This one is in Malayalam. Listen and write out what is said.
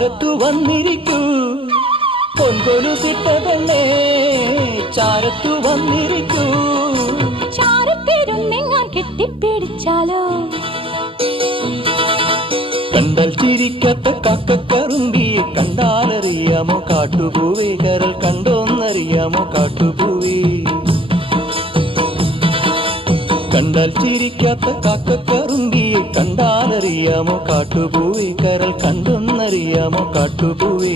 ചാരത്തു വന്നിരിക്കൂ പൊൻകൊലുസിട്ട പെണ്ണേ ചാരത്തു വന്നിരിക്കൂ ചാരത്തിരുന്നെങ്ങാൻ കെട്ടിപ്പിടിച്ചാലോ കണ്ടാൽ ചിരിക്കാത്ത കാക്കക്കറുമ്പിയെ കണ്ടാലറിയാമോ കാട്ടുപൂവേ കരൾ കണ്ടോന്നറിയാമോ കാട്ടുപൂവേ കണ്ടാൽ ചിരിക്കാത്ത കാക്കക്കറുമ്പിയെ കണ്ടാലറിയാമോ കാട്ടുപൂവേ കരൾ കണ്ടോന്നറിയാമോ കാട്ടുപൂവേ